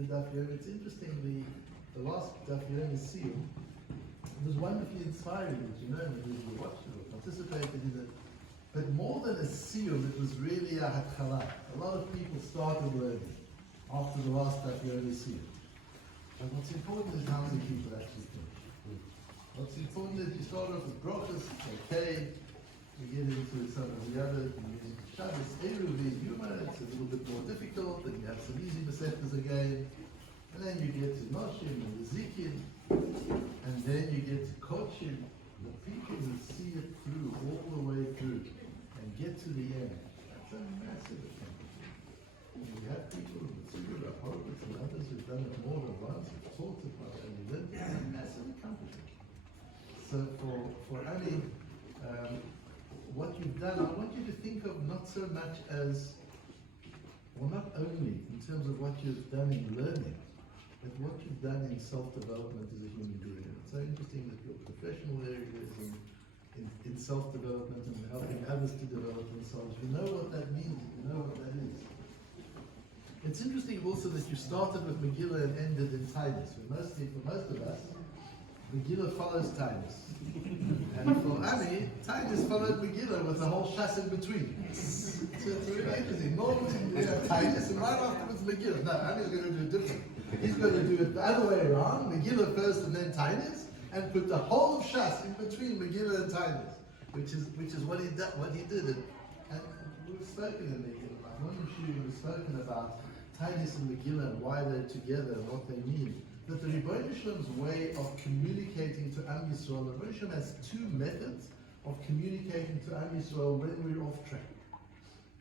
the Daf Yomi. It's interesting, the last Daf Yomi is Siyum. It was wonderfully inspiring, as you know, when you watched it or participated in it. But more than a Siyum, it was really a Hatchala. A lot of people started learning after the last Daf Yomi Siyum. But what's important is how many people actually finish. What's important is you start off with brachas, okay, we get into some of the other, Shabbos, Eruvi, Yuma, it's a little bit more difficult, then you have some easy Masechtas again, and then you get to Noshim and Zikin, and then you get to Kochim, the people who see it through, all the way through, and get to the end. That's a massive accomplishment. And you have people with Tzibur, Hobbits, and others who've done it more than once, who've taught it once, and it's a massive accomplishment. So for Ani, what you've done, I want you to think of not so much as, well, not only in terms of what you've done in learning, but what you've done in self-development as a human being. And it's so interesting that your professional area is in self-development and helping others to develop themselves. You know what that means, you know what that is. It's interesting also that you started with Megillah and ended in Titus. For most of us, Megillah follows Titus. And for Ami, Titus followed Megillah with the whole hashas in between. So it's really interesting. Normally we have Titus and right afterwards Megillah. No, Ami's going to do it different. He's going to do it the other way around, Megillah first and then Titus, and put the whole of hashas in between Megillah and Titus, which is what he did. And we've spoken in Megillah, like one shiur, we've spoken about Titus and Megillah and why they're together and what they mean. That the Rebbeinu Shalom's way of communicating to Am Yisrael, the Rebbeinu Shalom has two methods of communicating to Am Yisrael when we're off track.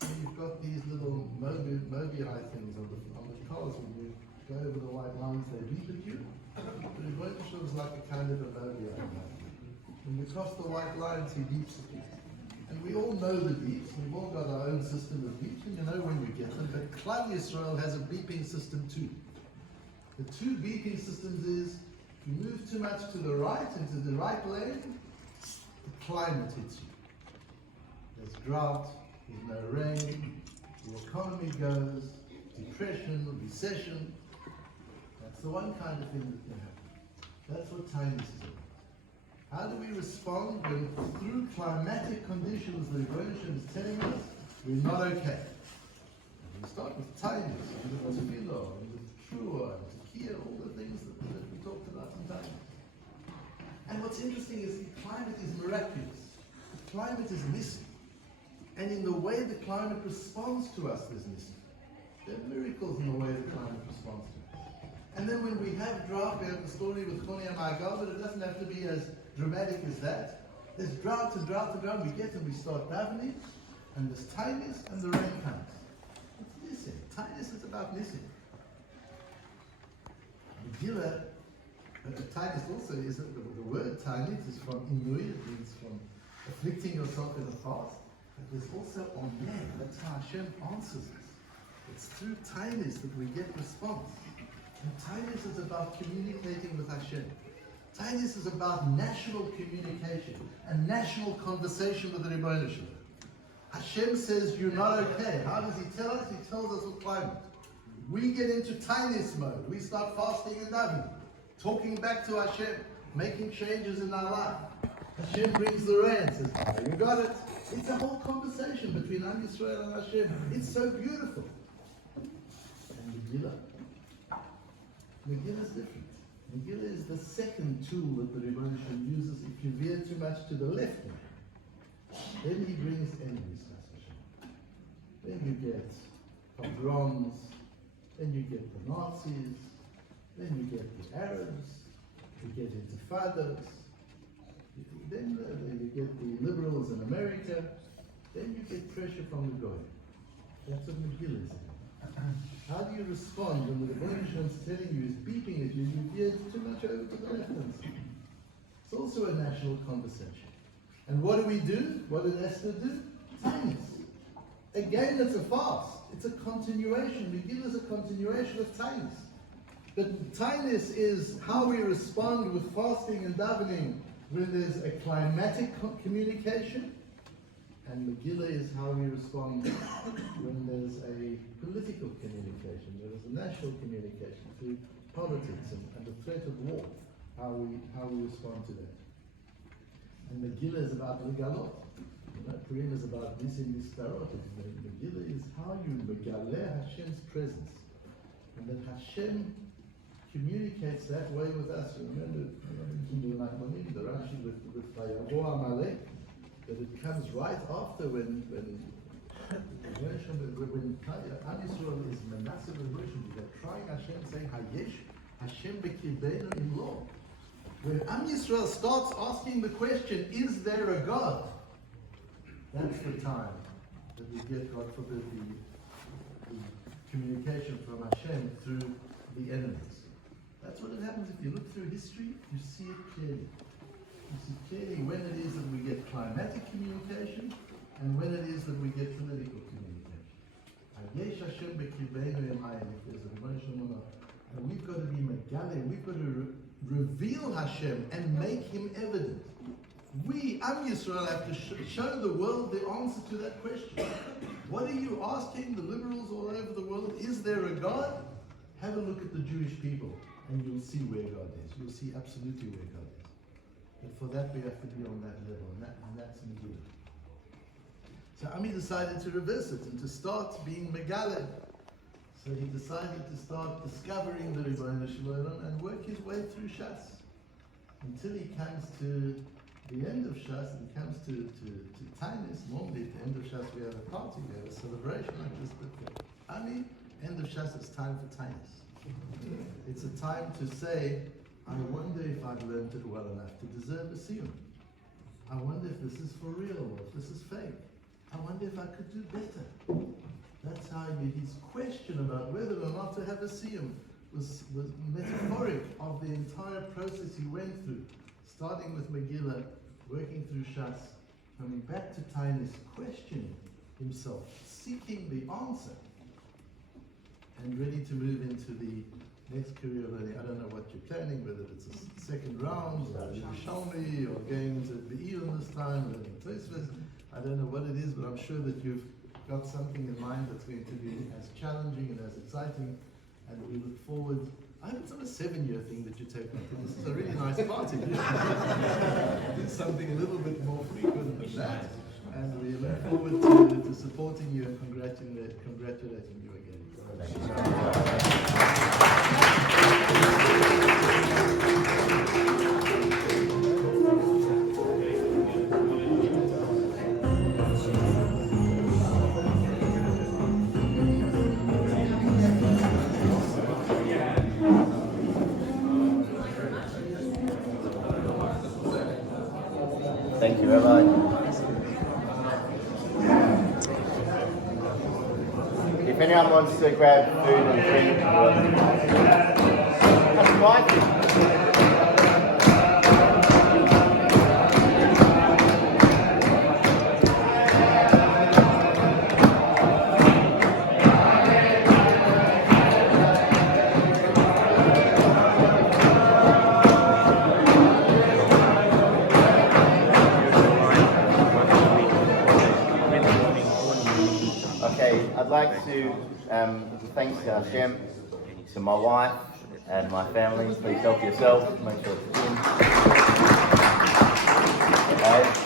And you've got these little Mobi things on the cars when you go over the white lines, they beep at you. The Rebbeinu Shalom is like a kind of a Mobi line. When you cross the white lines, he beeps at you. And we all know the beeps, we've all got our own system of beeps, and you know when you get them, but Klal Yisrael has a beeping system too. The two beeping systems is, if you move too much to the right, into the right lane, the climate hits you. There's drought, there's no rain, the economy goes, depression, recession. That's the one kind of thing that can happen. That's what time is about. How do we respond when through climatic conditions the Rebbeinu is telling us we're not okay? And we start with time, and with tefillah, and with shiur, and here, all the things that we talked about sometimes. And what's interesting is the climate is miraculous. The climate is missing. And in the way the climate responds to us, there's missing. There are miracles in the way the climate responds to us. And then when we have drought, we have the story with Choni and Ma'agal, but it doesn't have to be as dramatic as that. There's drought and drought and drought, we get and we start davening, and there's tightness and the rain comes. It's missing. Tightness is about missing. Megillah, Titus also is, the word Titus is from Inui, it means from afflicting yourself in a fast, but there's also Omer, that's how Hashem answers us. It's through Titus that we get response. And Titus is about communicating with Hashem. Titus is about national communication and national conversation with the Rebbeinu Shalom. Hashem says you're not okay. How does he tell us? He tells us with climate. We get into Titus mode. We start fasting and davening, talking back to Hashem, making changes in our life. Hashem brings the rain, says, oh, you got it. It's a whole conversation between Am Yisrael and Hashem. It's so beautiful. And Megillah. Megillah is different. Megillah is the second tool that the Rebbeinu Shalom uses if you veer too much to the left. Then he brings enemies. Then you get pogroms. Then you get the Nazis, then you get the Arabs, you get intifadas, then you get the liberals in America, then you get pressure from the Goy. That's what Megillah is. How do you respond when the Rebbeinu is telling you, is beeping at you, you veer too much over to the left hand side? It's also a national conversation. And what do? What did Esther do? Titus. Again, it's a fast. It's a continuation. Megillah is a continuation of Titus. But Titus is how we respond with fasting and davening when there's a climatic communication. And Megillah is how we respond when there's a political communication, there is a national communication through politics and the threat of war, how we respond to that. And Megillah is about Regalot. Purim is about missing this tarot. Megillah is how you megaleh Hashem's presence. And that Hashem communicates that way with us. You remember the Rashi with Vayavo Amalek, that it comes right after when Am Yisrael is Manasseh Revolution, they're trying Hashem, saying Hayesh Hashem Bekibenu Imlo. When Am Yisrael starts asking the question, is there a God? That's the time that we get, God forbid, the communication from Hashem through the enemies. That's what it happens if you look through history, you see it clearly. You see clearly when it is that we get climatic communication and when it is that we get political communication. Hayesh Hashem Bekibenu Emayim, if there's a emotion or not. And we've got to be Megale, we've got to reveal Hashem and make Him evident. We, Am Yisrael, have to show the world the answer to that question. What are you asking the liberals all over the world? Is there a God? Have a look at the Jewish people and you'll see where God is. You'll see absolutely where God is. But for that we have to be on that level, and that's Megillah. So Ami decided to reverse it and to start being Megale. So he decided to start discovering the Ribono Shel Olam and work his way through Shas until he comes to the end of Shas and comes to Tainis. Normally at the end of Shas we have a party, we have a celebration like this, but for Ami, end of Shas is time for Tainis. It's a time to say, I wonder if I've learned it well enough to deserve a Siyum. I wonder if this is for real or if this is fake. I wonder if I could do better. That's how his question about whether or not to have a Siyum was metaphoric of the entire process he went through, starting with Megillah, working through Shas, coming back to Tainis, questioning himself, seeking the answer, and ready to move into the next career learning. I don't know what you're planning, whether it's a second round, or Yerushalmi, or going to Be'il this time, learning Tosfos. I don't know what it is, but I'm sure that you've got something in mind that's going to be as challenging and as exciting, and we look forward. I hope it's not a 7-year thing that you take me to. This is a really nice party. Do something a little bit more frequent than that, and we look forward to supporting you and congratulating you again. Thank you, Rabbi. If anyone wants to grab food and drink, that's right. I'd like to thanks to Hashem, to my wife and my family. Please help yourself. Make sure it's in.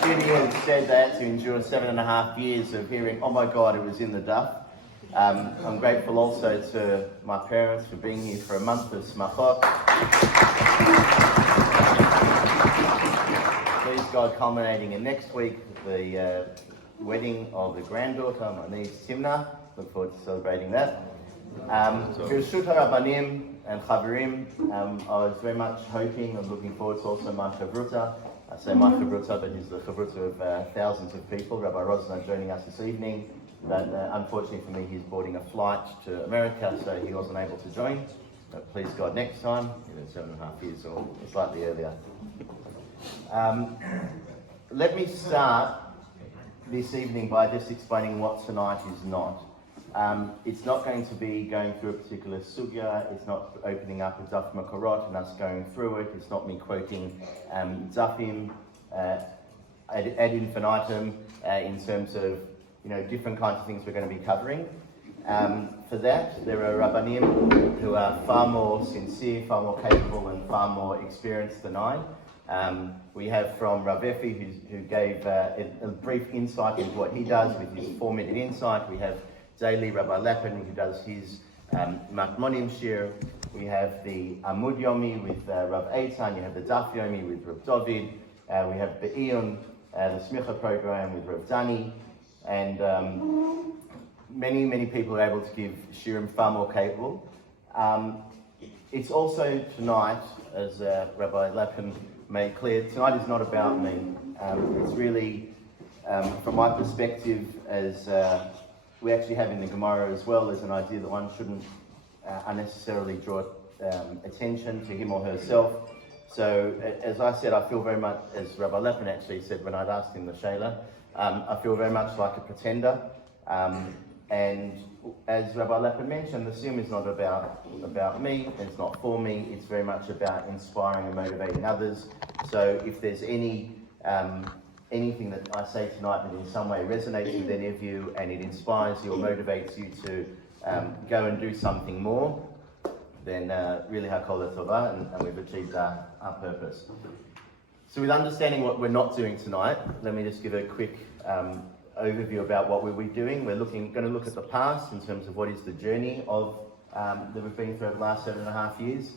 Judy has said they had to endure 7.5 years of hearing, oh my God, it was in the duff. I'm grateful also to my parents for being here for a month of smachot. Please God, culminating in next week, the wedding of the granddaughter, my niece Timna. Look forward to celebrating that. Birshut HaRabbanim and Chaverim, I was very much hoping and looking forward to also my chavruta. I say my chavruta, but he's the chavruta of thousands of people. Rabbi Rosner joining us this evening, but unfortunately for me, he's boarding a flight to America, so he wasn't able to join. But please God, next time, 7.5 years or slightly earlier. Let me start this evening by just explaining what tonight is not. It's not going to be going through a particular sugya, it's not opening up a Daf Makorot and us going through it, it's not me quoting Zafim. ad infinitum in terms of different kinds of things we're going to be covering. For that, there are Rabbanim who are far more sincere, far more capable, and far more experienced than I. We have from Rav Efi, who gave a brief insight into what he does with his 4-minute insight. We have daily Rabbi Lapin, who does his Matmonim shiur. We have the Amud Yomi with Rav Eitan. You have the Daf Yomi with Rav David. We have the Iyun, the Smicha program with Rav Dani, and many people are able to give shiurim far more capable. It's also tonight, as Rabbi Lapin made clear, tonight is not about me. It's really, from my perspective, as we actually have in the Gemara as well, as an idea that one shouldn't unnecessarily draw attention to him or herself. So, as I said, I feel very much, as Rabbi Lapin actually said when I'd asked him the Shayla, I feel very much like a pretender. And as Rabbi Lapin mentioned, the Siyum is not about me, it's not for me, it's very much about inspiring and motivating others. So if there's anything that I say tonight that in some way resonates with any of you and it inspires you or motivates you to go and do something more, then really hakol tova, and we've achieved our purpose. So with understanding what we're not doing tonight, let me just give a quick overview about what we'll be doing. We're going to look at the past in terms of what is the journey of that we've been through over the last 7.5 years,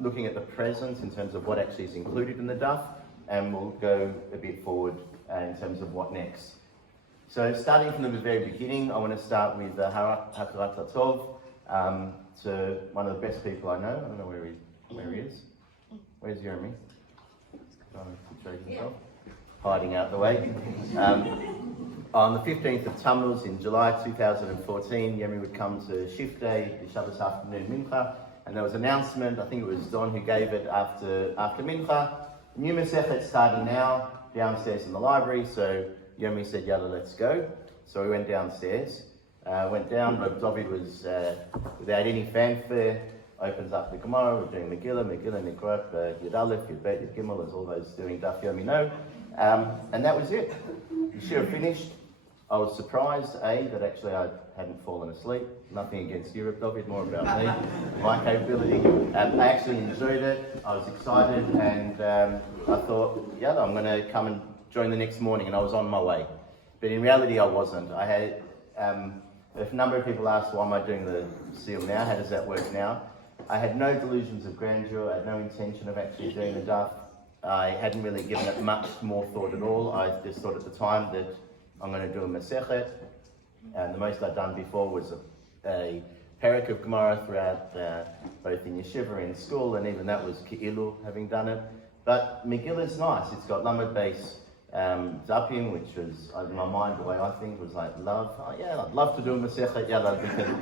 looking at the present in terms of what actually is included in the daf, and we'll go a bit forward in terms of what next. So starting from the very beginning, I want to start with Hakarat Tov to one of the best people I know. I don't know where he is. Where's Jeremy? Hiding out the way. On the 15th of Tammuz in July 2014, Yemi would come to Shift Day, the Shabbos afternoon Mincha, and there was an announcement. I think it was Don who gave it after Mincha. New Masechet starting now, downstairs in the library. So Yemi said, "Yalla, let's go." So we went downstairs. Went down. Rabbi David was without any fanfare. Opens up the Gemara. We're doing Megillah, Nikrot, Yud Aleph, Yud Bet, Yud Gimel, as all those doing Daf Yomi know. And that was it. The shiur finished. I was surprised, that actually I hadn't fallen asleep. Nothing against you, Rabbi David, more about me, my capability. I actually enjoyed it. I was excited, and I thought, yeah, I'm going to come and join the next morning, and I was on my way. But in reality, I wasn't. I had a number of people asked, why am I doing the Siyum now? How does that work now? I had no delusions of grandeur. I had no intention of actually doing the daf. I hadn't really given it much more thought at all. I just thought at the time that I'm going to do a Masechet, and the most I'd done before was a parak of Gemara throughout both in yeshiva and in school, and even that was Ki'ilu, having done it. But Megillah is nice. It's got Lamed Beis Zapim, which was, in my mind, the way I think was like love. Oh, yeah, I'd love to do a Masechet. Yeah,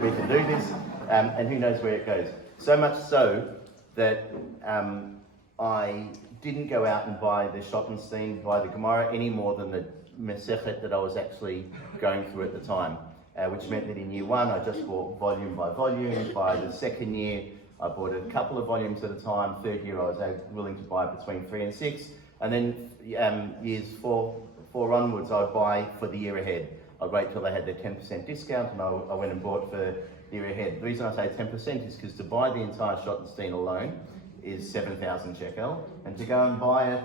we can do this, and who knows where it goes. So much so that I didn't go out and buy the Schottenstein, buy the Gemara, any more than the Masechet that I was actually going through at the time, which meant that in year one I just bought volume by volume. By the second year I bought a couple of volumes at a time. Third year I was willing to buy between 3 and 6, and then years four onwards I'd buy for the year ahead. I'd wait till they had their 10% discount, and I went and bought for the year ahead. The reason I say 10% is because to buy the entire Schottenstein alone is 7,000 shekel, and to go and buy it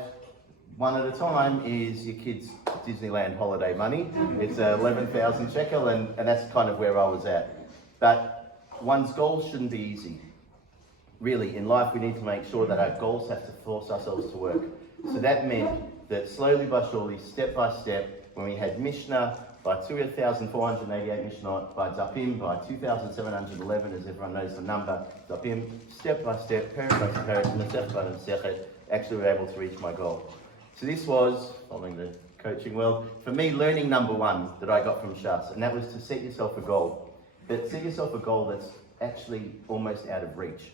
one at a time is your kids' Disneyland holiday money. It's 11,000 shekel, and that's kind of where I was at. But one's goals shouldn't be easy. Really, in life we need to make sure that our goals have to force ourselves to work. So that meant that slowly but surely, step by step, when we had Mishnah, by 2,488 Mishnot, by Zapim, by 2,711, as everyone knows the number, Zapim, step by step, parak by parak, Masechet by Masechet, actually were able to reach my goal. So this was, following the coaching world, for me, learning number one that I got from Ha-Shas, and that was to set yourself a goal. But set yourself a goal that's actually almost out of reach,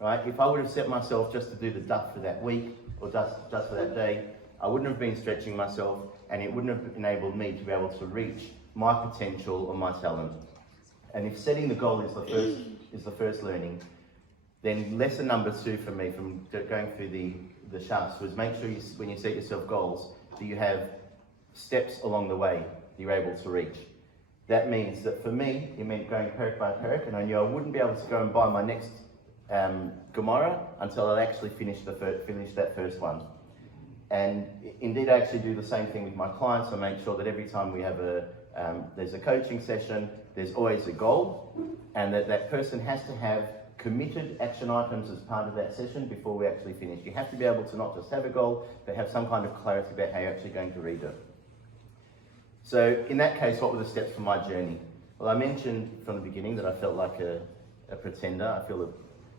right? If I would have set myself just to do the daf for that week, or just for that day, I wouldn't have been stretching myself, and it wouldn't have enabled me to be able to reach my potential or my talent. And if setting the goal is the first learning, then lesson number 2 for me from going through the Ha-Shas was make sure when you set yourself goals that you have steps along the way you're able to reach. That means that for me, it meant going perek by perek, and I knew I wouldn't be able to go and buy my next Gemara until I'd actually finish that first one. And indeed, I actually do the same thing with my clients. I make sure that every time we have there's a coaching session, there's always a goal, and that person has to have committed action items as part of that session before we actually finish. You have to be able to not just have a goal, but have some kind of clarity about how you're actually going to read it. So in that case, what were the steps for my journey? Well, I mentioned from the beginning that I felt like a pretender. I feel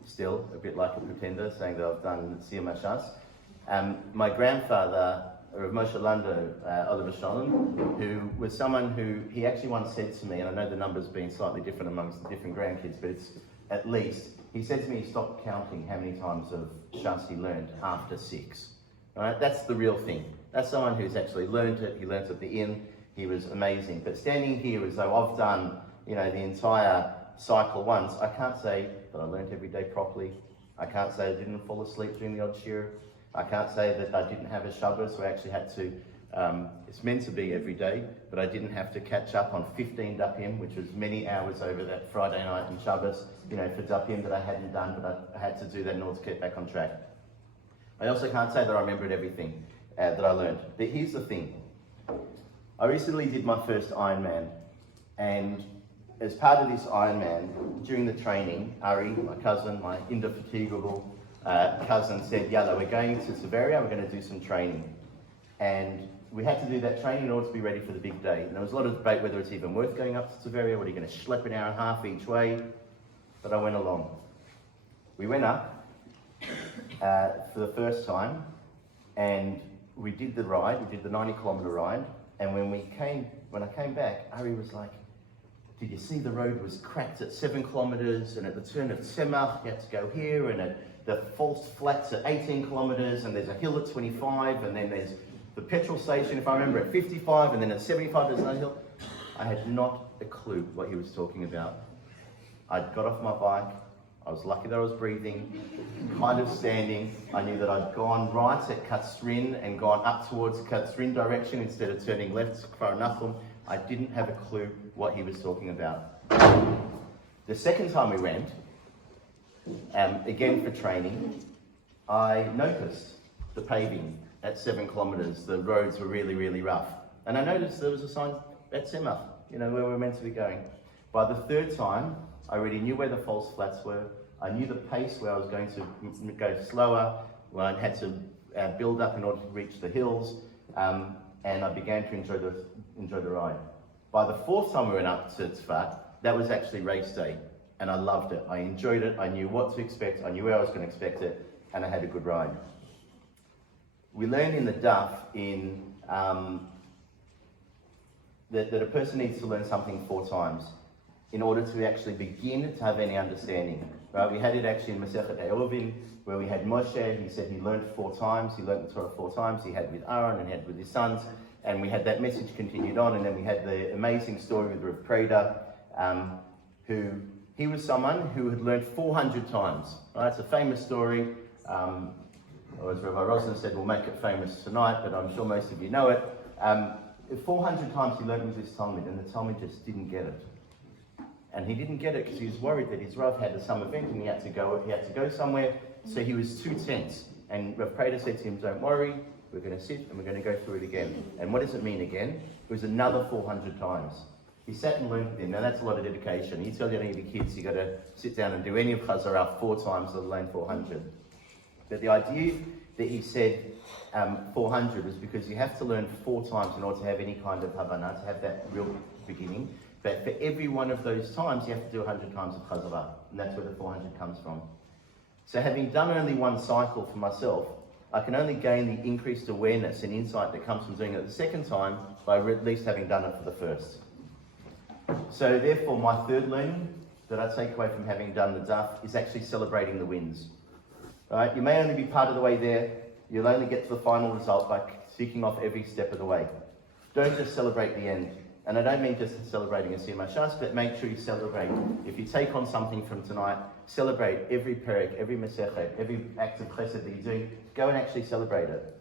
still a bit like a pretender, saying that I've done Siyum Ha-Shas. My grandfather, Rav Moshe Lando, Oliver Sholem, who was someone who, he actually once said to me, and I know the numbers being slightly different amongst the different grandkids, but it's at least, he said to me he stopped counting how many times of Shas he learned after 6. Right? That's the real thing. That's someone who's actually learned it. He learned at the inn. He was amazing. But standing here as though I've done, the entire cycle once, I can't say that I learned every day properly. I can't say I didn't fall asleep during the odd shiur. I can't say that I didn't have a Shabbos, so I actually had to, it's meant to be every day, but I didn't have to catch up on 15 dapim, which was many hours over that Friday night and Shabbos, for dapim that I hadn't done, but I had to do that in order to get back on track. I also can't say that I remembered everything that I learned. But here's the thing. I recently did my first Ironman, and as part of this Ironman, during the training, Ari, my cousin, my indefatigable cousin, said, Yalla, we're going to Severia, we're going to do some training. And we had to do that training in order to be ready for the big day. And there was a lot of debate whether it's even worth going up to Severia, whether you're going to schlep an hour and a half each way, but I went along. We went up for the first time, and we did the ride, we did the 90-kilometre ride, and when I came back, Ari was like, did you see the road was cracked at 7 kilometres, and at the turn of Tzemach, you had to go here, and at the false flats at 18 kilometres, and there's a hill at 25, and then there's the petrol station, if I remember, at 55, and then at 75 there's another hill. I had not a clue what he was talking about. I'd got off my bike, I was lucky that I was breathing, kind of standing. I knew that I'd gone right at Katzrin and gone up towards Katzrin direction instead of turning left to Kfar Nachum. I didn't have a clue what he was talking about. The second time we went, again for training, I noticed the paving at 7 kilometres. The roads were really, really rough. And I noticed there was a sign at Tzemach, where we were meant to be going. By the third time, I already knew where the false flats were. I knew the pace where I was going to go slower, where I had to build up in order to reach the hills, and I began to enjoy the ride. By the fourth time we went up to Tzfat, that was actually race day, and I loved it. I enjoyed it. I knew what to expect. I knew where I was going to expect it, and I had a good ride. We learn in the Daf that a person needs to learn something 4 times in order to actually begin to have any understanding. Right? We had it actually in Masechet Eruvin, where we had Moshe. He said he learned 4 times. He learned the Torah 4 times. He had with Aaron and he had with his sons. And we had that message continued on. And then we had the amazing story with Rav Preda, he was someone who had learned 400 times. Right? It's a famous story. Or as Rabbi Rosner said, we'll make it famous tonight, but I'm sure most of you know it. 400 times he learned with his Talmud, and the Talmud just didn't get it. And he didn't get it because he was worried that his Rav had some event and he had to go somewhere, so he was too tense. And Rav Preda said to him, don't worry, we're going to sit and we're going to go through it again. And what does it mean again? It was another 400 times. He sat and learned with him. Now that's a lot of dedication. You tell any of your kids, you got to sit down and do any of Chazarah 4 times, let alone 400. But the idea that he said 400 was because you have to learn 4 times in order to have any kind of Havana, to have that real beginning. But for every one of those times, you have to do 100 times of Chazarah, and that's where the 400 comes from. So having done only 1 cycle for myself, I can only gain the increased awareness and insight that comes from doing it the second time by at least having done it for the first. So therefore, my third learning that I take away from having done the Daf is actually celebrating the wins. Right? You may only be part of the way there. You'll only get to the final result by ticking off every step of the way. Don't just celebrate the end. And I don't mean just celebrating a Siyum Ha-Shas, but make sure you celebrate. If you take on something from tonight, celebrate every perek, every mesechet, every act of chesed that you're doing. Go and actually celebrate it.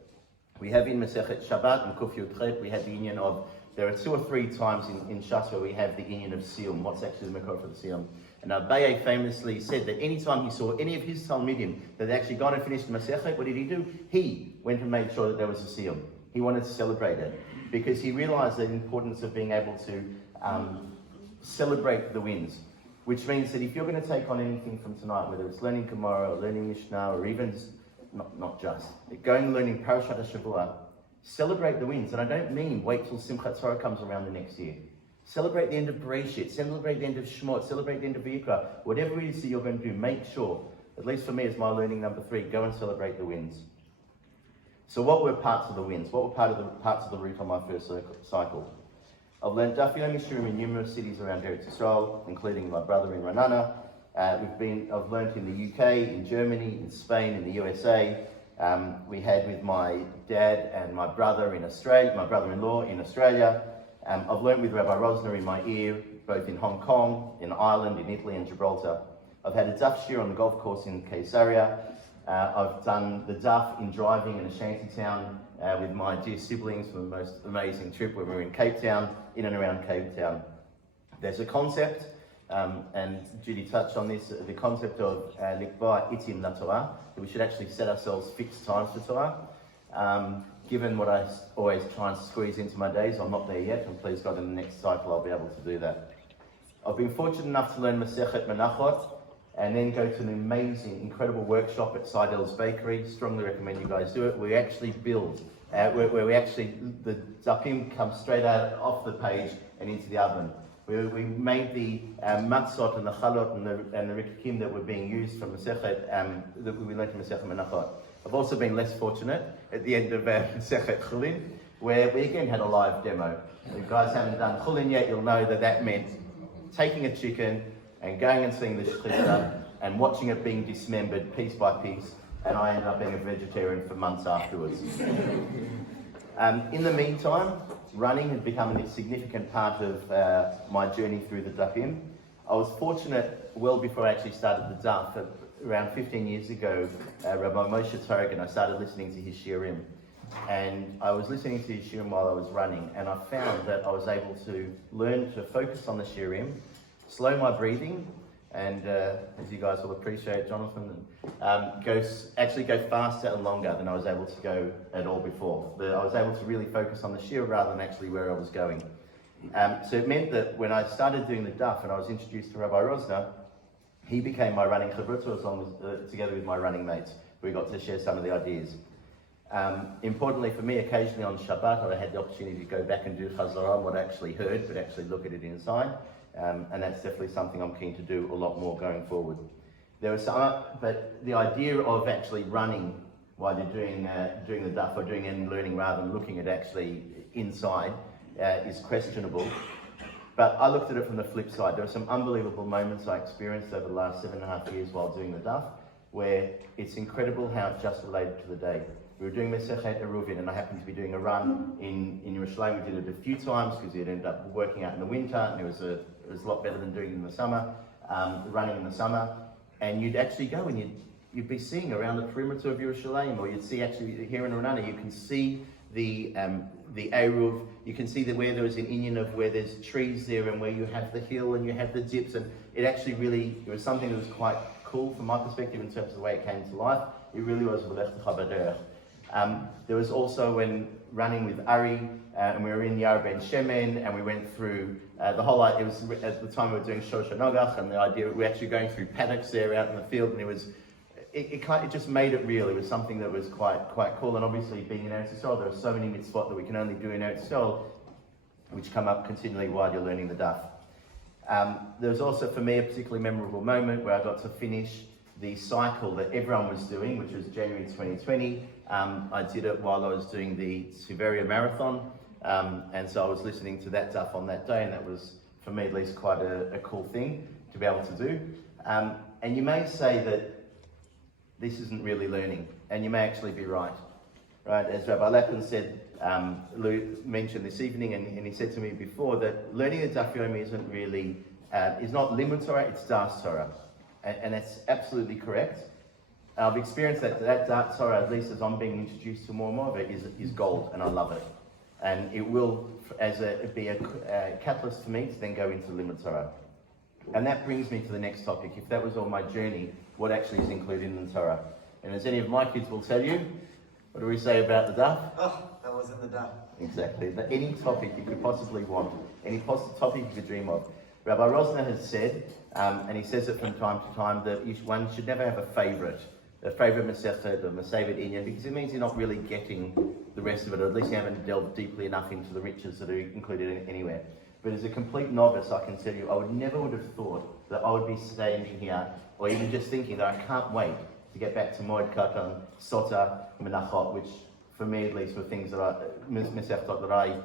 We have in Masechet Shabbat and Kuf Yud Chet, we have the union of, there are 2 or 3 times in Shas where we have the union of Siyum, what's actually the Makor for the Siyum. And Abaye famously said that anytime he saw any of his Talmidim that had actually gone and finished the Masechet, what did he do? He went and made sure that there was a Siyum. He wanted to celebrate it because he realized the importance of being able to celebrate the wins. Which means that if you're going to take on anything from tonight, whether it's learning Gemara or learning Mishnah or even not just going and learning Parashat HaShavua, celebrate the wins. And I don't mean wait till Simchat Torah comes around the next year. Celebrate the end of Bereshit, celebrate the end of Shemot, celebrate the end of Vayikra. Whatever it is that you're going to do, make sure, at least for me as my learning number 3, go and celebrate the wins. So what were parts of the wins? What were parts of the route on my first cycle? I've learned Daf Yomi Shiurim in numerous cities around Eretz Yisrael, including my brother in Ranana. I've learned in the UK, in Germany, in Spain, in the USA. We had with my dad and my brother in Australia, my brother-in-law in Australia. I've learned with Rabbi Rosner in my ear, both in Hong Kong, in Ireland, in Italy and Gibraltar. I've had a daf shiur on the golf course in Caesarea. I've done the daf in driving in a shanty town with my dear siblings for the most amazing trip where we were in Cape Town, in and around Cape Town. There's a concept, and Judy touched on this, the concept of likba itim la Torah, that we should actually set ourselves fixed times for Torah. Given what I always try and squeeze into my days, I'm not there yet, and please God, in the next cycle I'll be able to do that. I've been fortunate enough to learn Masechet Menachot, and then go to an amazing, incredible workshop at Seidel's Bakery. Strongly recommend you guys do it. We actually build, where we actually, the dapim come straight out off the page and into the oven. We made the matzot and the chalot and the rikikim that were being used from Masechet, that we learned from Masechet Menachot. I've also been less fortunate at the end of Masechet Chulin, where we again had a live demo. If you guys haven't done Chulin yet, you'll know that meant taking a chicken and going and seeing the shechita and watching it being dismembered piece by piece, and I ended up being a vegetarian for months afterwards. In the meantime, running had become a significant part of my journey through the dafim. I was fortunate well before I actually started the daf. Around 15 years ago, Rabbi Moshe Torgan, I started listening to his shiurim. And I was listening to his shiurim while I was running, and I found that I was able to learn to focus on the shiurim, slow my breathing, and as you guys will appreciate, Jonathan, actually go faster and longer than I was able to go at all before. I was able to really focus on the shiur rather than actually where I was going. So it meant that when I started doing the daf and I was introduced to Rabbi Rosner, he became my running chavruta together with my running mates. We got to share some of the ideas. Importantly for me, occasionally on Shabbat, I had the opportunity to go back and do chazara on what I actually heard, but actually look at it inside. And that's definitely something I'm keen to do a lot more going forward. But the idea of actually running while you're doing the daf or doing any learning rather than looking at actually inside is questionable. But I looked at it from the flip side. There were some unbelievable moments I experienced over the last 7.5 years while doing the daf, where it's incredible how it just related to the day. We were doing Masechet Eruvin, and I happened to be doing a run in Yerushalayim. We did it a few times because it ended up working out in the winter, and it was a lot better than doing it in the summer, running in the summer. And you'd actually go and you'd be seeing around the perimeter of Yerushalayim, or you'd see actually here in Ranana, you can see the Eruv, you can see where there was an inyan of where there's trees there and where you have the hill and you have the dips, and it actually really, it was something that was quite cool from my perspective in terms of the way it came to life. It really was V'lech T'cha. There was also when running with Ari, and we were in Yar Ben Shemen, and we went through the whole, it was at the time we were doing Shosha Nogach, and the idea, we were actually going through paddocks there out in the field, and it just made it real. It was something that was quite cool, and obviously being in Eretz Yisrael, there are so many mitzvot that we can only do in Eretz Yisrael, which come up continually while you're learning the daf. There was also for me a particularly memorable moment where I got to finish the cycle that everyone was doing, which was January 2020. I did it while I was doing the Siberia Marathon, and so I was listening to that daf on that day, and that was, for me at least, quite a cool thing to be able to do. And you may say that this isn't really learning, and you may actually be right. As Rabbi Lapin said, Lou mentioned this evening, and he said to me before that learning the Daf Yomi isn't really, is not limud Torah, it's das Torah. And that's absolutely correct. I've experienced that Torah, at least as I'm being introduced to more and more of it, is gold, and I love it. And it will be a catalyst for me to then go into Limud Torah. And that brings me to the next topic. If that was all my journey, what actually is included in the Torah? And as any of my kids will tell you, what do we say about the daf? Oh, that was in the daf. Exactly. Any topic you could possibly want, any topic you could dream of. Rabbi Rosner has said, and he says it from time to time, that one should never have a favourite Masechta, the Masevet Inyan, because it means you're not really getting the rest of it, or at least you haven't delved deeply enough into the riches that are included anywhere. But as a complete novice, I can tell you, I would have thought that I would be standing here, or even just thinking that I can't wait to get back to Moed Katan, Sota, Menachot, which for me at least were things that Masechtot that I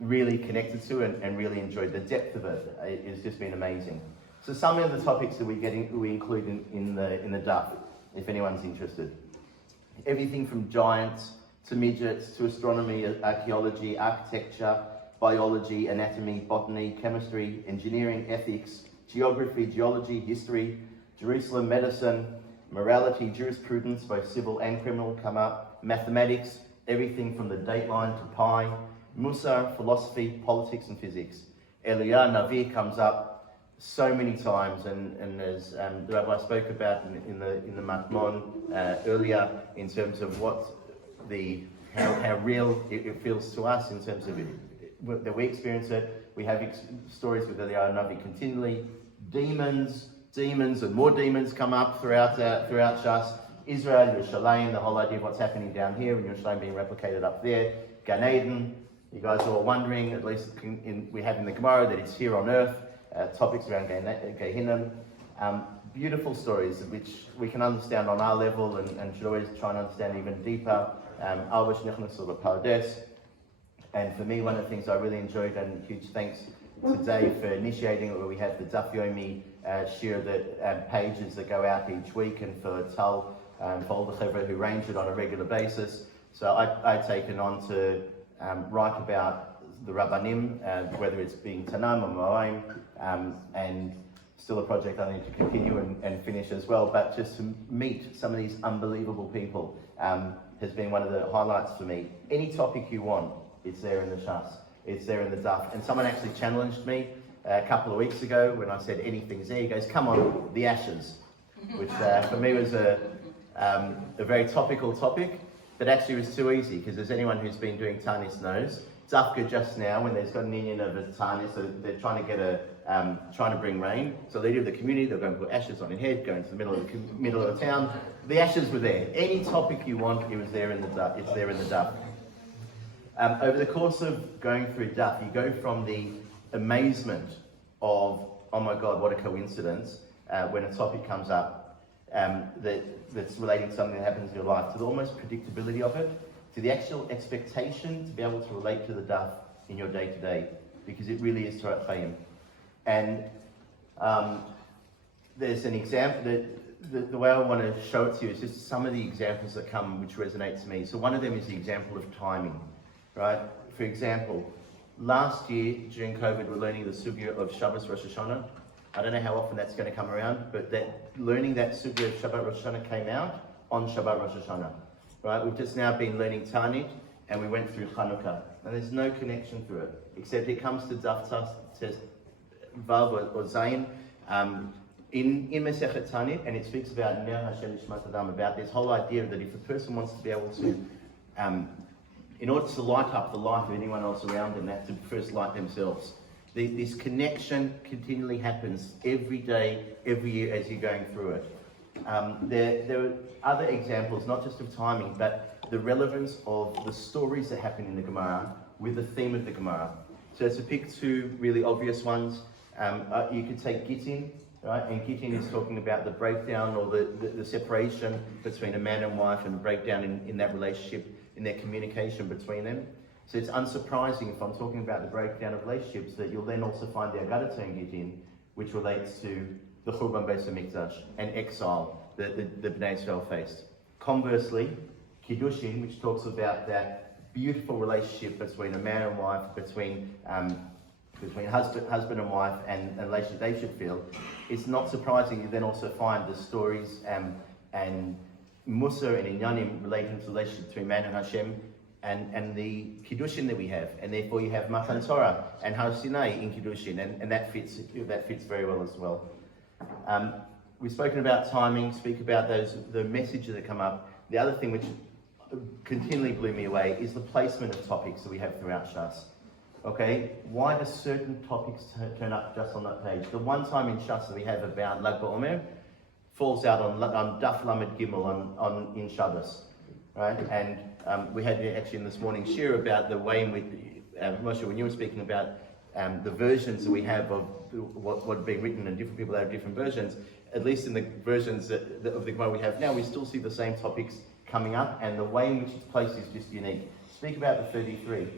really connected to and really enjoyed. The depth of it has just been amazing. So some of the topics that we include in the daf, if anyone's interested. Everything from giants to midgets to astronomy, archaeology, architecture, biology, anatomy, botany, chemistry, engineering, ethics, geography, geology, history, Jerusalem, medicine, morality, jurisprudence, both civil and criminal come up, mathematics, everything from the dateline to pi, Musar, philosophy, politics and physics. Eliyah, Navi comes up so many times, and as the Rabbi spoke about in the Matmon earlier, in terms of how real it feels to us in terms of it, that we experience it. We have stories with Eliyah Navi continually. Demons, and more demons come up throughout Shas. Israel, Yerushalayim, the whole idea of what's happening down here, and Yerushalayim being replicated up there. Gan Eden, you guys are all wondering, at least we have in the Gemara, that it's here on earth. Topics around Gehinnom. Beautiful stories which we can understand on our level and should always try and understand even deeper. Alvash Nechnas or the Pardes. And for me, one of the things I really enjoyed, and huge thanks to Dave for initiating it, where we have the Daf Yomi shiur, that pages that go out each week, and for Tal, for all the Chevra who range it on a regular basis. So I've taken on to write about the Rabbanim, whether it's being Tanam or Moaim, and still a project I need to continue and finish as well. But just to meet some of these unbelievable people has been one of the highlights for me. Any topic you want, it's there in the Shas, it's there in the Daf. And someone actually challenged me a couple of weeks ago when I said anything's there. He goes, "Come on, the hashas," which for me was a very topical topic, but actually was too easy, because as anyone who's been doing Tanis knows, Dafka just now, when there's got an Indian of a Tanis, so they're trying to get trying to bring rain. So they do the community, they're going to put ashes on your head, go into the middle of the town. The ashes were there. Any topic you want, it was there in the Daf. It's there in the Daf. Over the course of going through Daf, you go from the amazement of, oh my God, what a coincidence, when a topic comes up that's relating to something that happens in your life, to the almost predictability of it, to the actual expectation to be able to relate to the daf in your day-to-day, because it really is Torah Chaim. And there's an example, the way I want to show it to you is just some of the examples that come which resonate to me. So one of them is the example of timing, right? For example, last year during COVID, we're learning the sugya of Shabbos Rosh Hashanah. I don't know how often that's going to come around, but learning that sugya of Shabbat Rosh Hashanah came out on Shabbat Rosh Hashanah. Right, we've just now been learning Tanit, and we went through Chanukah, and there's no connection through it, except it comes to Daf says Vav or Zayin in Masechet Tanit, and it speaks about Ner Hashem Nishmat Adam, about this whole idea that if a person wants to be able to, in order to light up the life of anyone else around them, they have to first light themselves. This connection continually happens every day, every year as you're going through it. There are other examples, not just of timing, but the relevance of the stories that happen in the Gemara with the theme of the Gemara. So to pick two really obvious ones, you could take Gittin, right? And Gittin is talking about the breakdown or the separation between a man and wife, and the breakdown in that relationship, in their communication between them. So it's unsurprising, if I'm talking about the breakdown of relationships, that you'll then also find the Agadah in Gittin, which relates to the Churban Beis HaMikdash and exile that the Bnei Israel faced. Conversely, Kiddushin, which talks about that beautiful relationship between a man and wife, between husband and wife, and relationship they should feel, it's not surprising you then also find the stories and Musa and Inyanim relating to the relationship between man and Hashem, and the Kiddushin that we have, and therefore you have Matan Torah and Har Sinai in Kiddushin, and that fits very well as well. We've spoken about timing, speak about the messages that come up. The other thing which continually blew me away is the placement of topics that we have throughout Shas. Okay, why do certain topics turn up just on that page? The one time in Shas that we have about Lag BaOmer falls out on Daf Lamed Gimel in Shabbos, right? And we had actually in this morning's shiur about the way in which, Moshe, when you were speaking about the versions that we have of what being written, and different people have different versions, at least in the versions of the Gemara we have now, we still see the same topics coming up, and the way in which it's placed is just unique. Speak about the 33.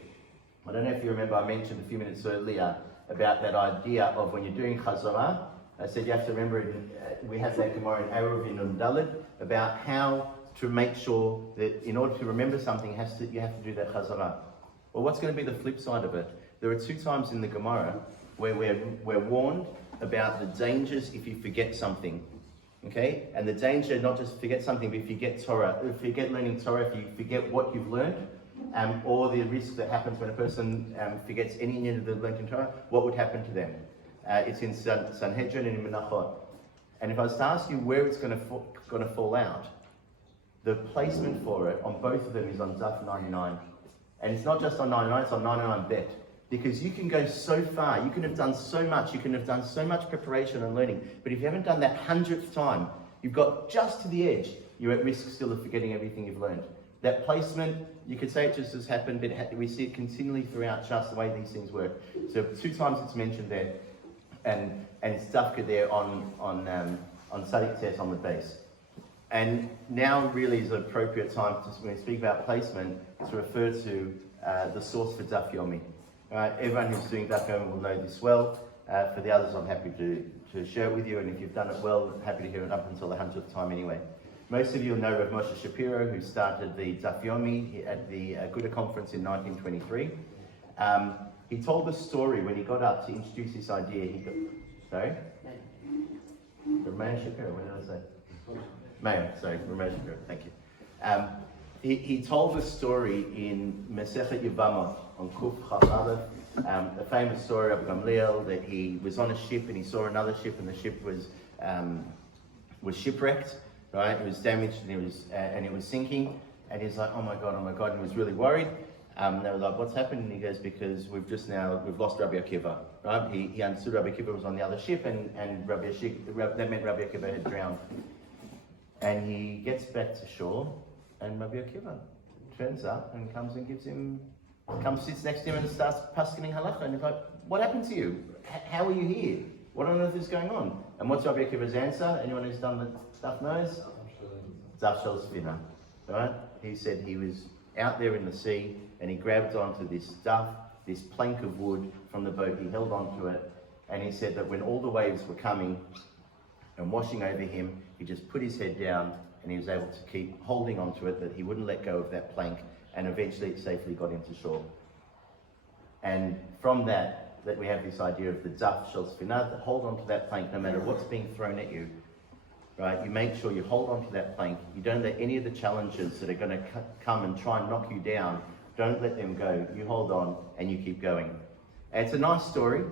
I don't know if you remember, I mentioned a few minutes earlier about that idea of when you're doing Chazorah. I said you have to remember, we have that Gemara in Eruv in Dalet about how to make sure that in order to remember something, you have to do that Chazorah. Well, what's going to be the flip side of it? There are 2 times in the Gemara where we're warned about the dangers if you forget something. Okay? And the danger, not just forget something, but if you forget Torah, if you forget learning Torah, if you forget what you've learned, or the risk that happens when a person forgets any unit of the learned in Torah, what would happen to them? It's in Sanhedrin and in Menachot. And if I was to ask you where it's going to fall out, the placement for it on both of them is on Daf 99. And it's not just on 99, it's on 99 bet. Because you can go so far, you can have done so much, you can have done so much preparation and learning, but if you haven't done that 100th time, you've got just to the edge, you're at risk still of forgetting everything you've learned. That placement, you could say it just has happened, but we see it continually throughout just the way these things work. So 2 times it's mentioned there, and it's dafka there on Sadik Tes on the base. And now really is an appropriate time to, when we speak about placement, to refer to the source for Daf Yomi. Everyone who's doing Daf Yomi will know this well. For the others, I'm happy to share it with you, and if you've done it well, happy to hear it up until the 100th time anyway. Most of you will know Rav Moshe Shapiro, who started the Daf Yomi at the Aguda conference in 1923. He told the story when he got up to introduce this idea. Sorry? Rav Shapiro, what did I say? Mayor, sorry, Rav Shapiro, thank you. He told the story in Masechet Yevamot on Kuf Chaf Aleph, the famous story of Gamliel, that he was on a ship and he saw another ship, and the ship was shipwrecked, right? It was damaged and it was sinking, and he's like, oh my god, and he was really worried. They were like, what's happened? And he goes, because we've lost Rabbi Akiva, right? He understood Rabbi Akiva was on the other ship, and that meant Rabbi Akiva had drowned. And he gets back to shore, and Rabbi Akiva turns up and comes sits next to him and starts paskening halacha. And he's like, what happened to you? How are you here? What on earth is going on? And what's Rabbi Akiva's answer? Anyone who's done the stuff knows? Zaf shel sfina, right? He said he was out there in the sea, and he grabbed onto this plank of wood from the boat. He held onto it, and he said that when all the waves were coming and washing over him, he just put his head down, and he was able to keep holding onto it, that he wouldn't let go of that plank, and eventually it safely got into shore. And from that we have this idea of the Zaf shel sfina, that hold onto that plank no matter what's being thrown at you, right? You make sure you hold onto that plank. You don't let any of the challenges that are going to come and try and knock you down, don't let them go. You hold on and you keep going. And it's a nice story,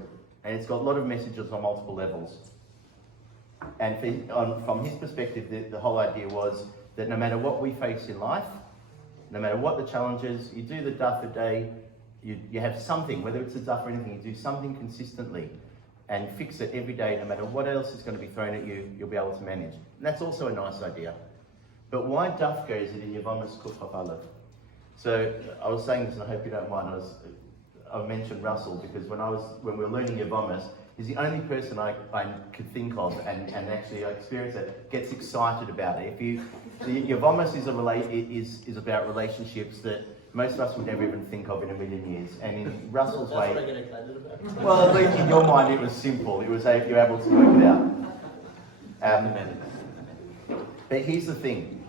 and it's got a lot of messages on multiple levels. And from his perspective, the whole idea was that no matter what we face in life, no matter what the challenges, you do the daf a day, you have something, whether it's a daf or anything, you do something consistently and fix it every day. No matter what else is going to be thrown at you, you'll be able to manage. And that's also a nice idea. But why dafka is it in Yevamos Kuf Chaf Aleph? So I was saying this, and I hope you don't mind. I mentioned Russell because when we were learning Yevamos, he's the only person I could think of, and actually I experienced it, gets excited about it. Yevamos is about relationships that most of us would never even think of in a million years. And in Russell's way, what I get excited about. Well, at least in your mind it was simple. It was you're able to work it out. But here's the thing.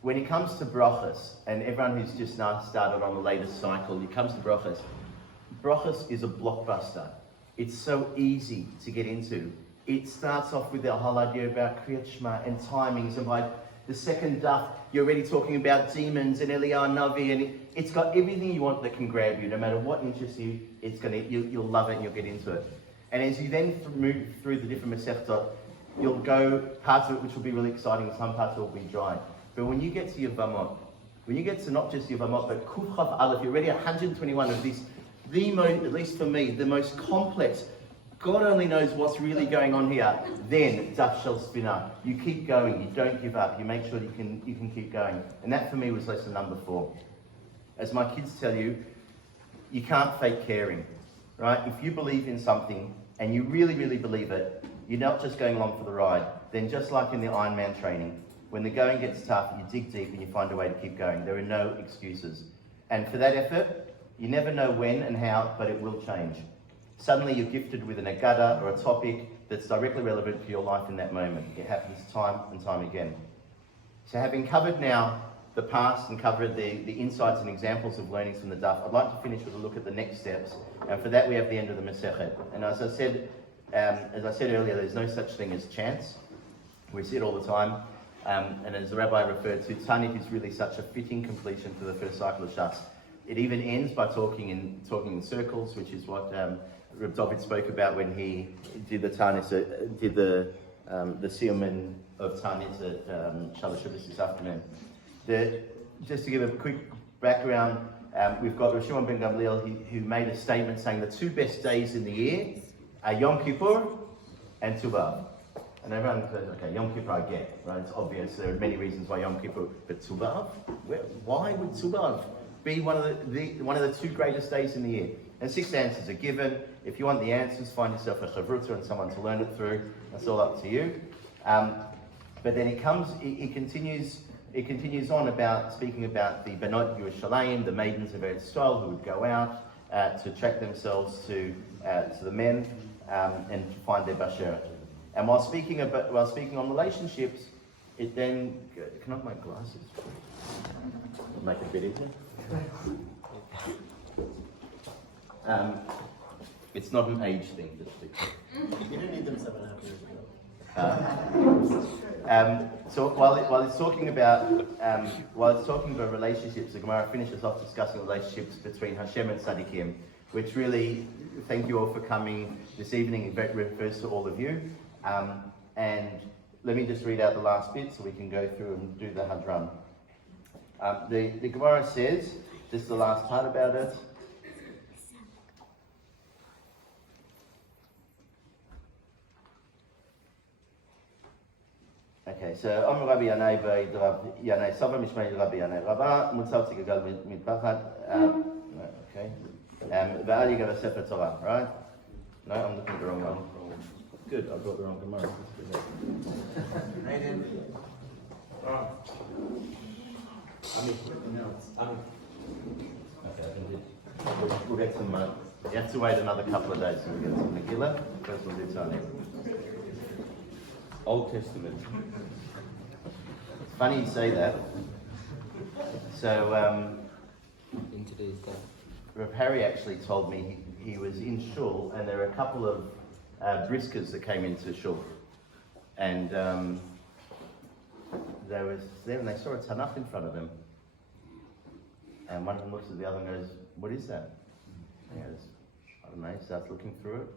When it comes to brachas, and everyone who's just now started on the latest cycle, it comes to brachas is a blockbuster. It's so easy to get into. It starts off with the whole idea about Kriyat Shema and timings, and by The second daf, you're already talking about demons and Eliyahu Navi, and it's got everything you want that can grab you. No matter what interests you, you'll love it and you'll get into it. And as you then move through the different Masechtot, you'll go parts of it which will be really exciting, some parts will be dry. But when you get to Yevamot, when you get to not just Yevamot, but Kuf Chav Aleph, you're already 121 of this, at least for me, the most complex. God only knows what's really going on here. Then Daf Shel Spina. You keep going. You don't give up. You make sure you can keep going. And that for me was lesson number 4. As my kids tell you, you can't fake caring, right? If you believe in something and you really, really believe it, you're not just going along for the ride. Then just like in the Ironman training, when the going gets tough, you dig deep and you find a way to keep going. There are no excuses. And for that effort, you never know when and how, but it will change. Suddenly you're gifted with an agada or a topic that's directly relevant to your life in that moment. It happens time and time again. So having covered now the past and covered the insights and examples of learnings from the Daf, I'd like to finish with a look at the next steps. And for that we have the end of the Masechet. And as I said earlier, there's no such thing as chance. We see it all the time. And as the Rabbi referred to, Tanit is really such a fitting completion to the first cycle of Shas. It even ends by talking in circles, which is what Reb David spoke about when he did the Tanit, did the Siyum of Tanit at Shalosh Shabbos this afternoon. Just to give a quick background, we've got Rosh Shimon ben Gamliel who made a statement saying the 2 best days in the year are Yom Kippur and Tu B'Av. And everyone says, okay, Yom Kippur I get, right? It's obvious. There are many reasons why Yom Kippur, but Tu B'Av? Why would Tu B'Av be one of the 2 greatest days in the year? And 6 answers are given. If you want the answers, find yourself a chavruta and someone to learn it through. That's all up to you. But then it continues on about speaking about the Banot Yerushalayim, the maidens of Eretz Yisrael who would go out to track themselves to the men and to find their basheret. And while speaking on relationships, it then can I have my glasses? Make it a bit easier. It's not an age thing, just to... You didn't need them 7.5 years ago. So while it's talking about relationships, the Gemara finishes off discussing relationships between Hashem and Tzaddikim, which really, thank you all for coming this evening. It refers to all of you. And let me just read out the last bit so we can go through and do the Hadran. The Gemara says, just the last part about it. Okay, so Amr Rabbi Yanai B'Eid Rabbi Yanai Sava Mishmei Rabbi Yanai Rabba Mutzav Tzigagal Mitpachat. Okay. V'al Yigav Sefer Torah, right? No, I'm looking at the wrong one. Good, I brought the wrong Gemara. Right in. Okay, I can do. We'll get some. You have to wait another couple of days so we get some Megillah. First we'll do Tanya. Old Testament. It's funny you say that. So, in today's day. Rav Harry actually told me he was in shul and there were a couple of briskers that came into shul. And they was there and they saw a Tanakh in front of them. And one of them looks at the other and goes, "What is that?" He goes, "I don't know." He starts looking through it.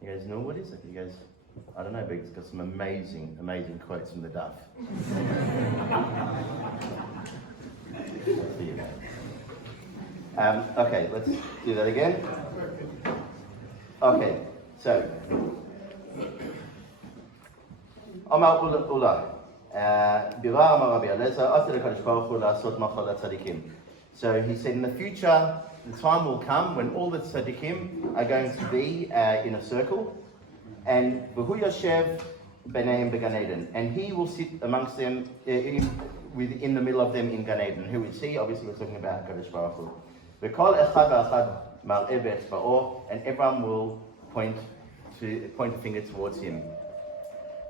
He goes, "No, what is it?" He goes, "I don't know, but it's got some amazing, amazing quotes from the Daf." Okay, let's do that again. Okay, so Amar Ula, Bira Amar Rabbi Elazar, Aser HaKadosh Baruch Hu La'asot Machal HaTzadikim. So he said, in the future, the time will come when all the tzaddikim are going to be in a circle, and V'hu Yoshev B'neihem B'Gan Eden, and he will sit amongst them, in the middle of them in Gan Eden. Who is he? Obviously, we're talking about HaKadosh Baruch Hu. V'kol echad v'achad mar'eh be'etzba'o, and everyone will point a finger towards him.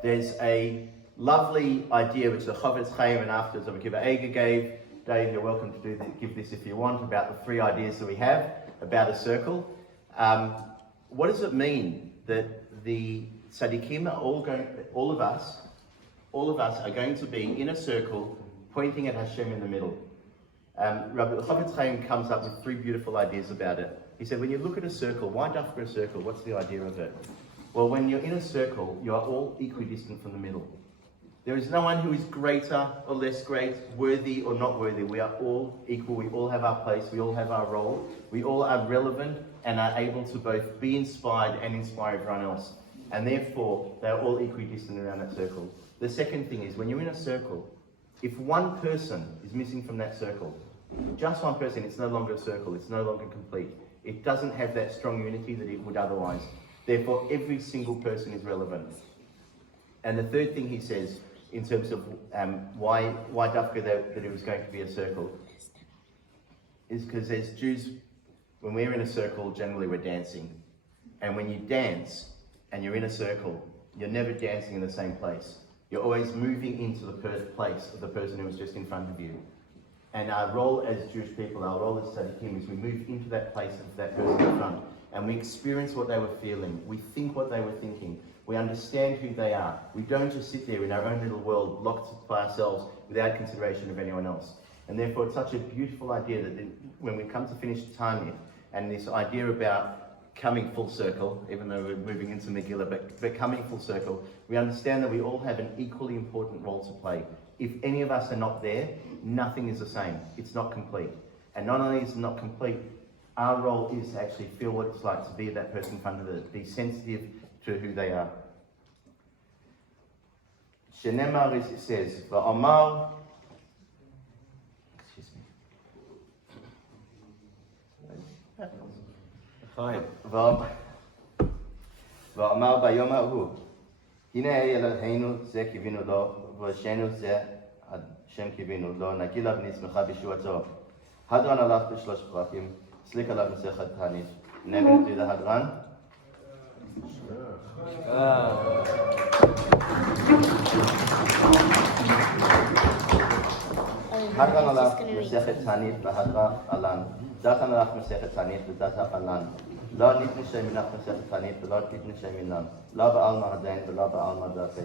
There's a lovely idea which the Chavetz Chaim and afterwards Rabbi Akiva Eiger gave. Dave, you're welcome to give this if you want, about the 3 ideas that we have about a circle. What does it mean that the tzaddikim are all of us all of us are going to be in a circle pointing at Hashem in the middle. Rabbi Lapin comes up with 3 beautiful ideas about it. He said, when you look at a circle, why dafka a circle? What's the idea of it? Well, when you're in a circle, you are all equidistant from the middle. There is no one who is greater or less great, worthy or not worthy. We are all equal. We all have our place. We all have our role. We all are relevant and are able to both be inspired and inspire everyone else. And therefore, they are all equidistant around that circle. The second thing is, when you're in a circle, if one person is missing from that circle, just one person, it's no longer a circle. It's no longer complete. It doesn't have that strong unity that it would otherwise. Therefore, every single person is relevant. And the third thing he says, in terms of why dafka that it was going to be a circle, is because as Jews, when we're in a circle, generally we're dancing. And when you dance and you're in a circle, you're never dancing in the same place. You're always moving into the place of the person who was just in front of you. And our role as Jewish people, our role as tzaddikim, is we move into that place of that person in front. And we experience what they were feeling. We think what they were thinking. We understand who they are. We don't just sit there in our own little world, locked by ourselves, without consideration of anyone else. And therefore, it's such a beautiful idea that when we come to finish Tanya, and this idea about coming full circle, even though we're moving into Megillah, but coming full circle, we understand that we all have an equally important role to play. If any of us are not there, nothing is the same. It's not complete. And not only is it not complete, our role is to actually feel what it's like to be that person in front of it, be sensitive to who they are. Shenemar, it says, Va'amar, excuse me. Va'amar bayom ha'hu, hine Eloheinu ze kivinu lo, v'shenu ze Hashem kivinu lo, nagilav nismecha b'shuato. Hadran alach b'shlosh prakim, slik alav mesechet Tanit. Never do the Hadran? Hadran alach mesechet Tanit v'hadra alan. Datan alach mesechet Tanit v'data alan. לא נתנשי מנח מסכת תענית ולא תתנשי מנם, לא בעלמא הדין ולא בעלמא דעתי.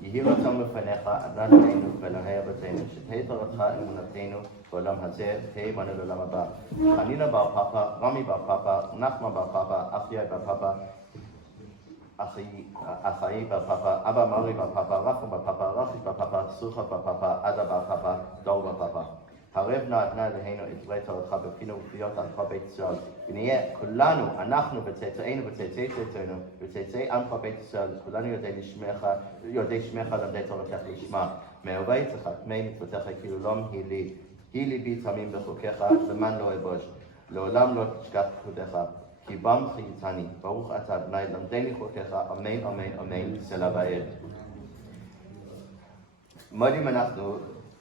יהי רצון בפניך, אדוני אלוהינו ואלוהי אבותינו, שתהא תורתך אמונתנו בעולם הזה, תהא עמנו לעולם הבא. חנינא בר פפא, רמי בר פפא, נחמן בר פפא, אחיה בר פפא, אחאי בר פפא, אבא מרי בר פפא, רחו בר פפא, רחיש בר פפא, סוחה בר פפא, עדה בר פפא, דור בר פפא. הרב נא אדוני אלוהינו את דברי תורתך בפינו ובפיות עמך בית ישראל. ונהיה כולנו, אנחנו וצאצאינו וצאצאי צאצאינו וצאצאי עמך בית ישראל, כולנו יודעי שמך למדי תורתך לשמה. מאהובי צחקמי מצוותיך כאילו לא היא ליבי תמים בחוקיך, למען לא אבוש. לעולם לא תשכח פקודיך, כי בם חייתני, ברוך אתה אדוני, למדני חוקיך, אמן אמן אמן, סלע ועד. מודים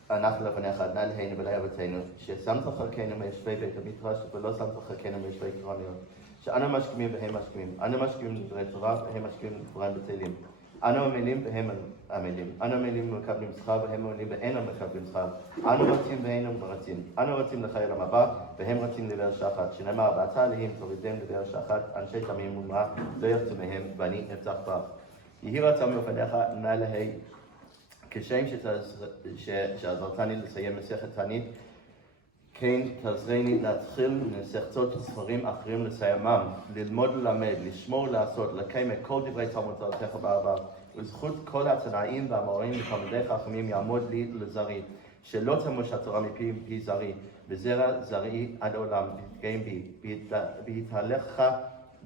אנחנו לפניך, אדוני אלוהינו ואלוהי אבותינו, ששמת חלקנו מיושבי בית המדרש ולא שמת חלקנו מיושבי קרוניות, שאנו משכימים והם משכימים, אנו משכימים דברי תורה והם משכימים דברי בטלים, אנו עמלים והם עמלים, אנו עמלים ומקבלים שכר והם עמלים ואין מקבלים שכר, אנו רוצים ואינם רצים, אנו רוצים לחיי עולם הבא והם רוצים לבאר שחת, שנאמר ועתה עליהם תורידם לבאר שחת, אנשי תמים ומרע לא יחצו מהם ואני אפתח בך. יהי רצון בפניך, אדוני אלוהי, כשם שעזרתני לסיים מסכת תענית, כן תעזרני להתחיל מסכתות ספרים אחרים לסיימם, ללמוד ולמד, לשמור ולעשות, לקיים את כל דברי תלמוד תורתך בעבר, וזכות כל התנאים והמורים ותלמידי חכמים יעמוד לי לזרי, שלא תמוש התורה מפי זרי, וזרע זרעי עד עולם, ותתקיים בי, בהתהלכך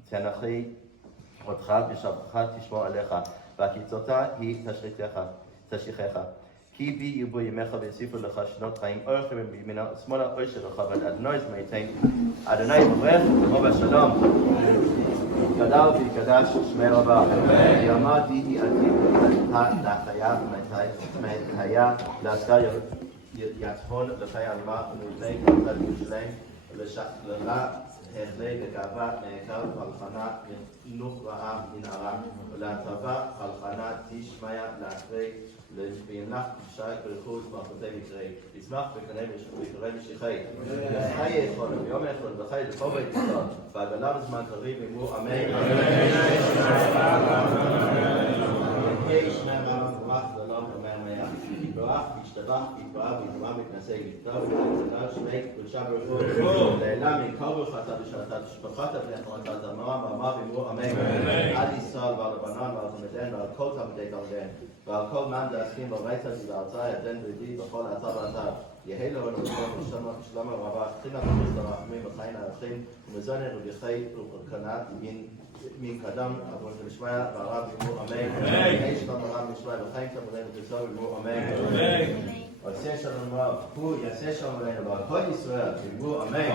תנחי אותך, ושבחך תשמור עליך, והקיצותה היא תשליכך. כי בי ירבו ימיך ויוסיפו לך שנות חיים, אורך בימינו שמאלה אושר לך, ואדוני זמייתן, אדוני יברך ובוא בשלום. יתגדל ויתקדש שמי רבה. יאמר דידי עתיד להחיה מהחיה, להזכר יתהון לחיי עלמה ולבני כבדת ירושלים, ולרע החלה לגאווה נעקר חלחנה לחינוך רעה מנערה, ולהטבה חלחנה תשמיה לאחרי וינח שי ברכות מלכותי מקראי, ישמח וקרא משיחי, וחי יכול ויום יכול וחי לכל בית ישראל, ועגלה בזמן קריב אמרו אמן. יהי שמי רב וברך שלום אמן. יתברך, ישתבח, יתברך, ויתברך, מתנשא, יפתח, ויצדק, שמק, וקדושה ברוך הוא. לעילם ינקוב וחטא ושעתה תשפחת בני חמתה זמרה, ואמר ואמרו אמן. על ישראל ועל לבנון ועל תלמידיהן ועל כל תלמידי תלמידיהן ועל כל מאן דעסקים ברצת ובארצה ידן וידי בכל אתר ואתר. יהי לו ולשלום ושלום רבה, תחילה וחוץ לרחמים וחיים הערכים ומזונן ובחי ובקנת מן קדם עבור ולשמע והרב יאמרו אמן. יהי שלום הרב משמע וחיים תמולנו ותצור יאמרו אמן. עושה שלום רב, הוא יעשה שלום עלינו ועל כל ישראל יאמרו אמן.